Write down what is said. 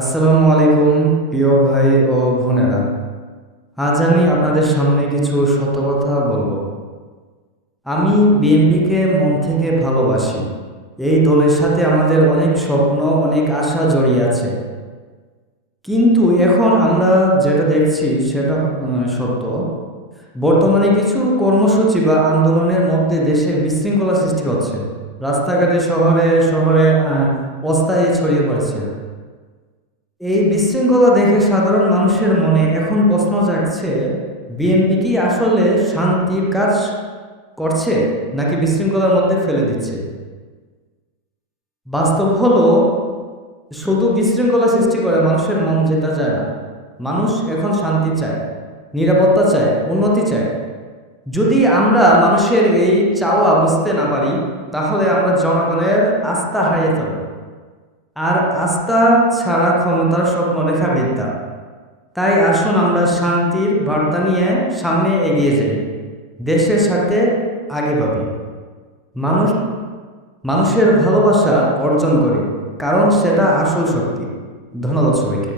আসসালামু আলাইকুম প্রিয় ভাই ও বোনেরা। আজ আমি আপনাদের সামনে কিছু সত্য কথা বলবো। আমি বিএনপিকে মন থেকে ভালোবাসি। এই দলের সাথে আমাদের অনেক স্বপ্ন, অনেক আশা জড়িয়ে আছে। কিন্তু এখন আমরা যেটা দেখছি সেটা সত্য। বর্তমানে কিছু কর্মসূচি বা আন্দোলনের মধ্যে দেশে বিশৃঙ্খলা সৃষ্টি হচ্ছে। রাস্তাঘাটে, শহরে শহরে অস্থায়ী ছড়িয়ে পড়েছে। এই বিশৃঙ্খলা দেখে সাধারণ মানুষের মনে এখন প্রশ্ন জাগছে, বিএনপি কি আসলে শান্তির কাজ করছে নাকি বিশৃঙ্খলার মধ্যে ফেলে দিচ্ছে? বাস্তব হলো, শুধু বিশৃঙ্খলা সৃষ্টি করে মানুষের মন যেতে চায় না। মানুষ এখন শান্তি চায়, নিরাপত্তা চায়, উন্নতি চায়। যদি আমরা মানুষের এই চাওয়া বুঝতে না পারি, তাহলে আমরা জনগণের আস্থা হারিয়ে ফেলব। আর আস্থা ছাড়া ক্ষমতার স্বপ্ন দেখা বিদ্যা। তাই আসুন আমরা শান্তির বার্তা নিয়ে সামনে এগিয়ে যাই, দেশের সাথে আগে ভাবি, মানুষ মানুষের ভালোবাসা অর্জন করি, কারণ সেটা আসল শক্তি। ধন্যবাদ সবাইকে।